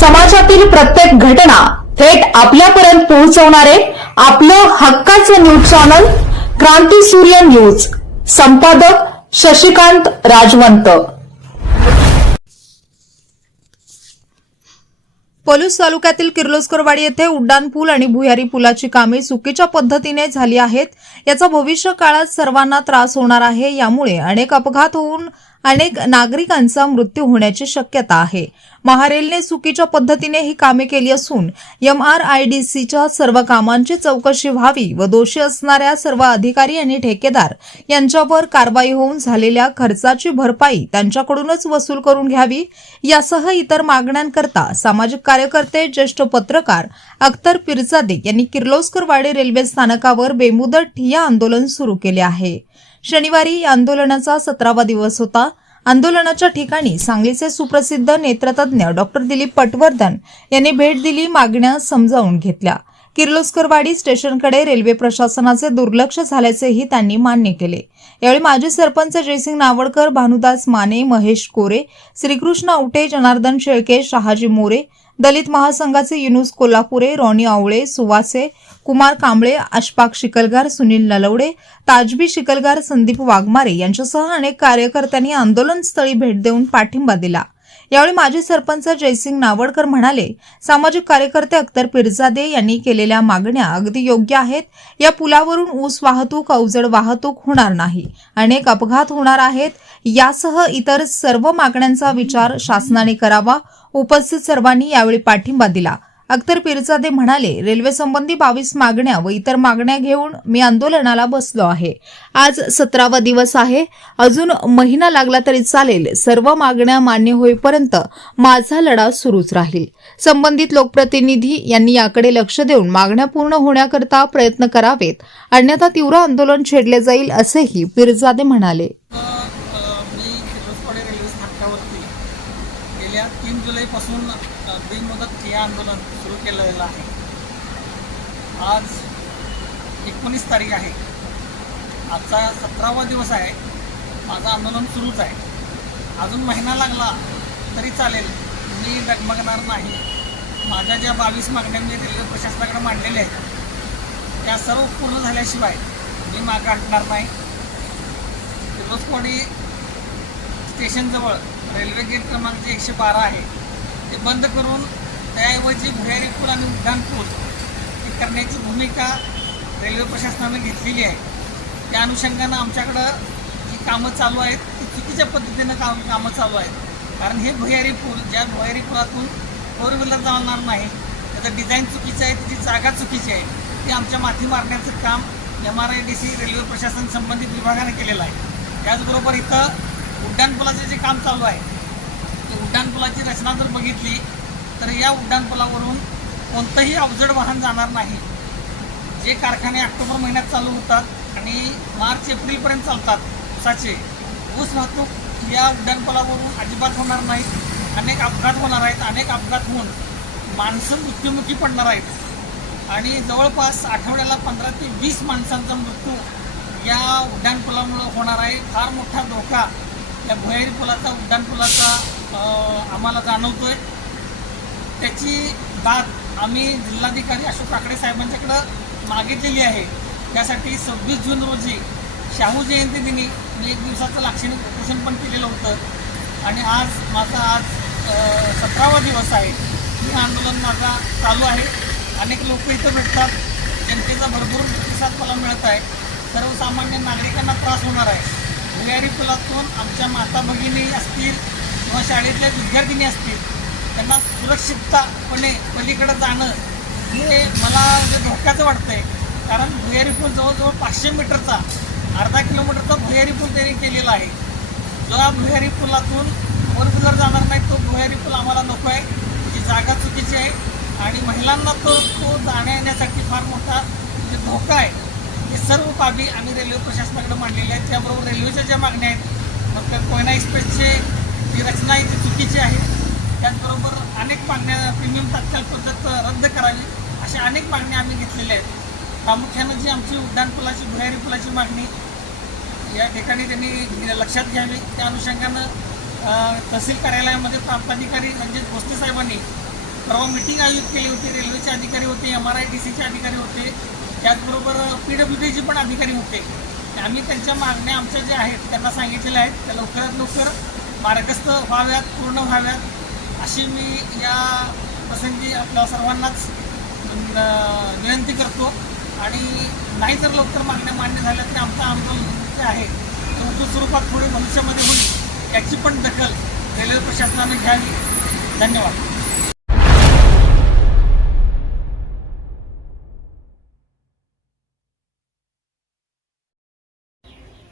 समाजातील प्रत्येक घटना थेट आपल्यापर्यंत पोहोचवणारे आपलं हक्काचं न्यूज चॅनल क्रांती सूर्य न्यूज. संपादक शशिकांत राजवंत. पलूस तालुक्यातील किर्लोस्करवाडी येथे उड्डाण पूल आणि भुयारी पुलाची कामे चुकीच्या पद्धतीने झाली आहेत. याचा भविष्य काळात सर्वांना त्रास होणार आहे. यामुळे अनेक अपघात होऊन अनेक नागरिकांचा मृत्यू होण्याची शक्यता आहे. महारेलने चुकीच्या पद्धतीने ही कामे केली असून एम आर आय डी सीच्या सर्व कामांची चौकशी व्हावी व दोषी असणाऱ्या सर्व अधिकारी आणि ठेकेदार यांच्यावर कारवाई होऊन झालेल्या खर्चाची भरपाई त्यांच्याकडूनच वसूल करून घ्यावी यासह इतर मागण्यांकरता सामाजिक कार्यकर्ते ज्येष्ठ पत्रकार अख्तर पिरजादे यांनी किर्लोस्करवाडी रेल्वे स्थानकावर बेमुदत ठिय्या आंदोलन सुरू केले आहे. शनिवारी आंदोलनाचा सतरावा दिवस होता. आंदोलनाच्या ठिकाणी सांगलीचे सुप्रसिद्ध नेत्रतज्ञ डॉक्टर दिलीप पटवर्धन यांनी भेट दिली मागण्या समजावून घेतल्या. किर्लोस्करवाडी स्टेशनकडे रेल्वे प्रशासनाचे दुर्लक्ष झाल्याचेही त्यांनी मान्य केले. यावेळी माजी सरपंच जयसिंग नावडकर भानुदास माने महेश कोरे श्रीकृष्ण आवटे जनार्दन शेळके शहाजी मोरे दलित महासंघाचे युनुस कोल्हापुरे रॉनी आवळे सुवासे कुमार कांबळे अशफाक शिकलगार सुनील नलवडे ताजबी शिकलगार संदीप वाघमारे यांच्यासह अनेक कार्यकर्त्यांनी आंदोलनस्थळी भेट देऊन पाठिंबा दिला. यावेळी माजी सरपंच जयसिंग नावडकर म्हणाले सामाजिक कार्यकर्ते अख्तर पिरजादे यांनी केलेल्या मागण्या अगदी योग्य आहेत. या पुलावरून ऊस वाहतूक अवजड वाहतूक होणार नाही. अनेक अपघात होणार आहेत. यासह इतर सर्व मागण्यांचा विचार शासनाने करावा. उपस्थित सर्वांनी यावेळी पाठिंबा दिला. अख्तर पिरजादे म्हणाले रेल्वे संबंधी बावीस मागण्या व इतर मागण्या घेऊन मी आंदोलनाला बसलो आहे. आज सतरावा दिवस आहे. अजून महिना लागला तरी चालेल. सर्व मागण्या मान्य होईपर्यंत माझा लढा सुरूच राहील. संबंधित लोकप्रतिनिधी यांनी याकडे लक्ष देऊन मागण्या पूर्ण होण्याकरता प्रयत्न करावेत. अन्यथा तीव्र आंदोलन छेडले जाईल असेही पिरजादे म्हणाले अ, मी किर्लोस्वाडी रेल्वे स्थानकावरती गेल्या तीन जुलैपासून अ, बेमुदत हे आंदोलन सुरू केलेलं आहे. आज एकोणीस तारीख आहे. आजचा सतरावा दिवस आहे. माझं आंदोलन सुरूच आहे. अजून महिना लागला तरी चालेल. मी डगमगणार नाही. माझ्या ज्या बावीस मागण्या मी रेल्वे प्रशासनाकडे मांडलेल्या आहेत त्या सर्व पूर्ण झाल्याशिवाय मी मागं हटणार नाही. किर्लोस्वाडी स्टेशनजवळ रेल्वे गेट क्रमांक जे एकशे बारा आहे ते बंद करून त्याऐवजी भुयारी पूल आणि उड्डाण पूल हे करण्याची भूमिका रेल्वे प्रशासनाने घेतलेली आहे. त्या अनुषंगानं आमच्याकडं जी कामं चालू आहेत ती चुकीच्या पद्धतीनं काम कामं चालू आहेत. कारण हे भुयारी पूल ज्या भुयारी पुलातून फोर व्हीलर जाणार नाही त्याचं डिझाईन चुकीचं आहे त्याची जागा चुकीची आहे ती आमच्या माथी मारण्याचं काम M R I D C railway प्रशासन संबंधित विभागाने केलेलं आहे. त्याचबरोबर इथं उड्डाणपुलाचं जे काम चालू आहे ते उड्डाणपुलाची रचना जर बघितली तर या उड्डाणपुलावरून कोणतंही अवजड वाहन जाणार नाही. जे कारखाने ऑक्टोबर महिन्यात चालू होतात आणि मार्च एप्रिलपर्यंत चालतात ऊसाचे ऊस वाहतूक या उड्डाणपुलावरून अजिबात होणार नाही. अनेक अपघात होणार आहेत अनेक अपघात होऊन माणसं मृत्युमुखी पडणार आहेत. आणि जवळपास आठवड्याला पंधरा ते वीस माणसांचा मृत्यू या उड्डाणपुलामुळं होणार आहे. फार मोठा धोका या भुयारी पुलाचा उड्डाण पुलाचा आम्हाला जाणवतो आहे त्याची बात आम्ही जिल्हाधिकारी अशोक काकडे साहेबांच्याकडं मागितलेली आहे. त्यासाठी सव्वीस जून रोजी शाहू जयंती दिनी मी एक दिवसाचं लाक्षणिक उपोषण पण केलेलं होतं. आणि आज माझा आज सतरावा दिवस आहे. हे आंदोलन माझा चालू आहे. अनेक लोक इथं भेटतात. जनतेचा भरपूर प्रतिसाद मला मिळत आहे. सर्वसामान्य नागरिकांना त्रास होणार आहे. भुयारी पुलातून आमच्या माता भगिनी असतील किंवा शाळेतल्या विद्यार्थिनी असतील त्यांना सुरक्षिततापणे पलीकडे जाणं हे मला म्हणजे धोक्याचं वाटतं आहे कारण भुयारी पूल जवळजवळ पाचशे मीटरचा अर्धा किलोमीटरचा भुयारी पूल त्यांनी केलेला आहे. जो हा भुयारी पुलातून फोर जाणार नाही तो भुयारी पूल आम्हाला नको आहे. ही जागा चुकीची आहे आणि महिलांना तो तो जाण्या येण्यासाठी फार मोठा म्हणजे धोका आहे. हे सर्व बाबी आम्ही रेल्वे प्रशासनाकडे मांडलेल्या आहेत. त्याबरोबर रेल्वेच्या ज्या मागण्या आहेत मग त्या कोयना एक्सप्रेसचे जी रचना आहे ती चुकीची आहे. त्याचबरोबर अनेक मागण्या प्रीमियम तात्काळ पद्धत रद्द करावी अशा अनेक मागण्या आम्ही घेतलेल्या आहेत. प्रामुख्यानं जी आमची उड्डाणपुलाची भुयारी पुलाची मागणी या ठिकाणी त्यांनी लक्षात घ्यावी. त्या अनुषंगानं तहसील कार्यालयामध्ये प्रांताधिकारी रणजित भोसले साहेबांनी परवा मिटिंग आयोजित केली होती. रेल्वेचे अधिकारी होते एम आर आय डी सीचे अधिकारी होते. त्याचबरोबर पी डब्ल्यू डीचे पण अधिकारी होते. आम्ही त्यांच्या मागण्या आमच्या ज्या आहेत त्यांना सांगितलेल्या आहेत. त्या लवकरात लवकर मार्गस्थ व्हाव्यात पूर्ण व्हाव्यात अशी मी या प्रसंगी आपल्या सर्वांनाच विनंती करतो. आणि नाही जर लवकर मागण्या मान्य झाल्या तर आमचं आंदोलन जे आहे. ते उच्च स्वरूपात थोडे भविष्यामध्ये होईल याची पण दखल रेल्वे प्रशासनाने घ्यावी. धन्यवाद.